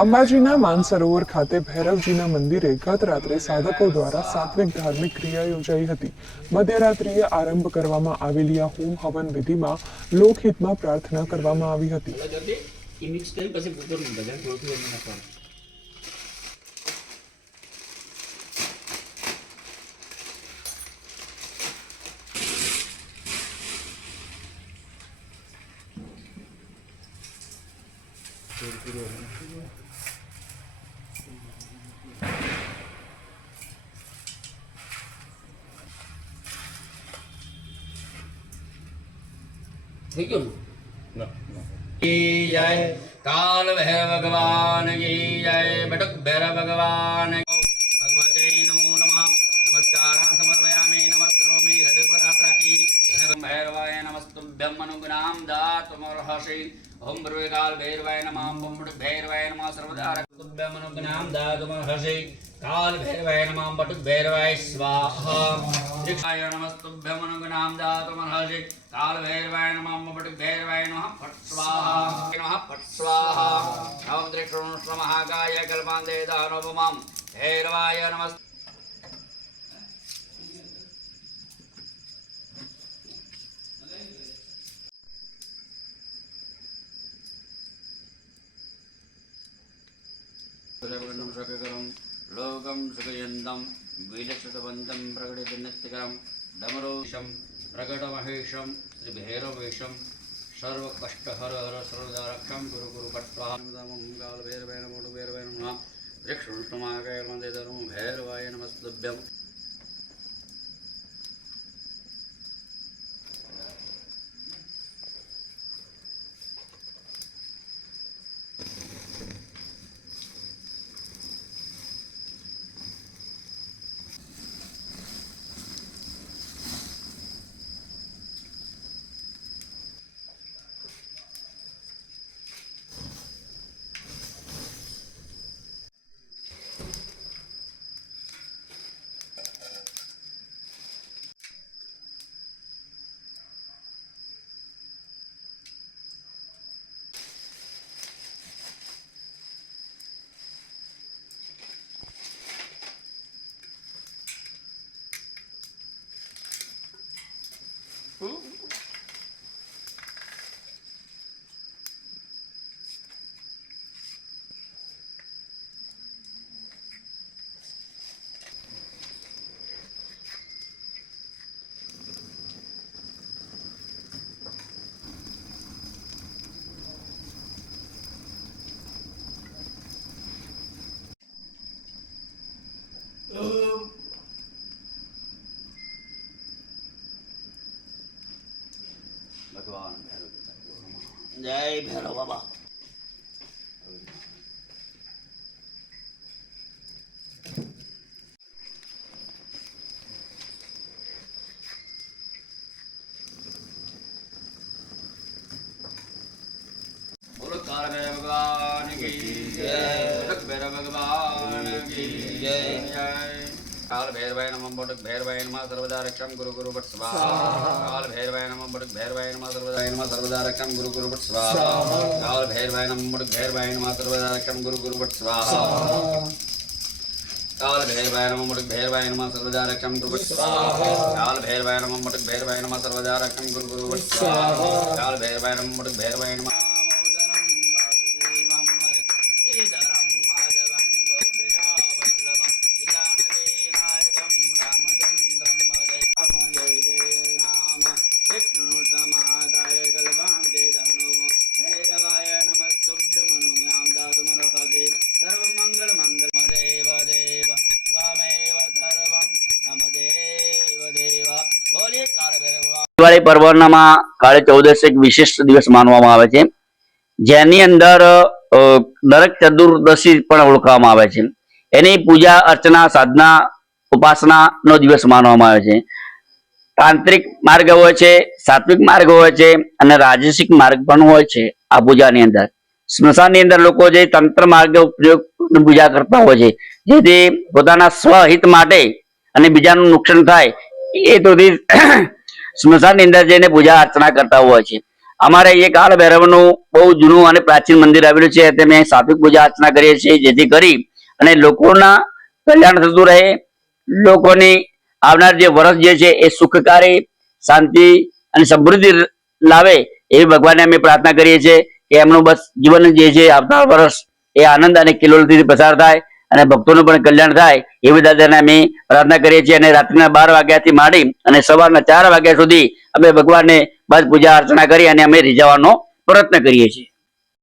અંબાજીના માનસરોવર ખાતે ભૈરવજીના મંદિરે ગત રાત્રે સાધકો દ્વારા સાત્વિક ધાર્મિક ક્રિયા યોજાઈ હતી. મધ્યરાત્રિએ આરંભ કરવામાં આવેલી આ હોમ હવન વિધિમાં લોકહિતમાં પ્રાર્થના કરવામાં આવી હતી. જોડે થઈ ગયું જય? કાલ ભૈરવ ભગવાન જય? બટક ભૈરવ ભગવાન. ભગવતે નમો નમઃ. નમસ્કારાન સમર્પયામિ નમસ્કરોમિ હૃદયપરાત્રાકી અને ભૈરવાય નમસ્તુભ્યમ અનુગ્નામ દાતુમર્હસિ ઓમ ભ્રુવે કાલ ભૈરવાય નમઃ ઓમ ભૈરવાય નમઃ. સર્વદા રક્તુભ્યમ અનુગ્નામ દાતુમર્હસિ काल भैरवाय नमः बटुक भैरवाय स्वाहा दीक्षाय नमस्तुभ्यं अनुगुणां दातुमर्हसि काल भैरवाय नमः बटुक भैरवाय नमः फट् स्वाहा नमः फट् स्वाहा नवदृष्टो महाकाय कल्पान्ते दानवमं भैरवाय नमः सुलभगणं सुखकरं లోకం సుగయందం వీలక్షతవంతం ప్రకటితనత్తికరం డమరోషం ప్రకటమహేషం శ్రీభైరవేషం సర్వకష్టహర హర సర్వదారక్షం గురు గురు పట్వాంగాలు భైరవేణ మూడు భైరవేణ దక్షిణమాకాయ మందే ధర్మం భైరవాయ నమస్తుభ్యం Hmm? ભૈરવ જય ભૈરવ બાબા બોલો કાળ ભૈરવ ભગવાન કી જય બટક ભૈરવ ભગવાન કી જય જય કાલ ભૈરવાય નમઃ બટક ભૈરવાય નમઃ સર્વદા રક્ષમ ગુરુ ગુરુ ભટ સ્વાહા કાલ ભૈરવાય નમઃ બટક ભૈરવાય નમઃ સર્વદા નમઃ સર્વદા રક્ષમ ગુરુ ગુરુ ભટ સ્વાહા કાલ ભૈરવાય નમઃ બટક ભૈરવાય નમઃ સર્વદા રક્ષમ ગુરુ ગુરુ ભટ સ્વાહા કાલ ભૈરવાય નમઃ બટક ભૈરવાય નમઃ સર્વદા રક્ષમ ગુરુ ભટ સ્વાહા કાલ ભૈરવાય નમઃ બટક ભૈરવાય નમઃ સર્વદા રક્ષમ ગુરુ ગુરુ ભટ સ્વાહા કાલ ભૈરવાય નમઃ બટક ભૈરવાય નમઃ દિવાળી કાળે ચૌદશ એક વિશિષ્ટ દિવસ માનવામાં આવે છે. જેની અંદર દરેક ચતુર્દશી પણ ઓળખવામાં આવે છે. એની પૂજા, અર્ચના, સાધના ઉપાસના નો દિવસ માનવામાં આવે છે. તાંત્રિક માર્ગ હોય છે, સાત્વિક માર્ગ હોય છે અને રાજસિક માર્ગ પણ હોય છે આ પૂજાની અંદર. સ્મશાનની અંદર લોકો જે તંત્ર માર્ગ પૂજા કરતા હોય છે, જેથી પોતાના સ્વહિત માટે અને બીજાનું નુકસાન થાય, એ તો સ્મશાનની અંદર જઈને પૂજા અર્ચના કરતા હોય છે. અમારે અહીંયા કાળ ભૈરવનું બહુ જૂનું અને પ્રાચીન મંદિર આવેલું છે. તે મેં સાત્વિક પૂજા અર્ચના કરીએ છીએ જેથી કરી અને લોકોના કલ્યાણ થતું રહે. લોકોની આવનાર જે વર્ષ જે છે એ સુખકારી, શાંતિ અને સમૃદ્ધિ લાવે એવી ભગવાનને અમે પ્રાર્થના કરીએ છીએ કે એમનું બસ જીવન જે છે આવતા વર્ષ એ આનંદ અને કિલોલથી પસાર થાય. અને ભક્તોનું પણ કલ્યાણ થાય એવી દાદાને અમે પ્રાર્થના કરીએ છીએ અને રાત્રિના બાર વાગ્યાથી માંડી અને સવારના ચાર વાગ્યા સુધી અમે ભગવાનને બસ પૂજા અર્ચના કરી અને અમે રીઝવવાનો પ્રયત્ન કરીએ છીએ.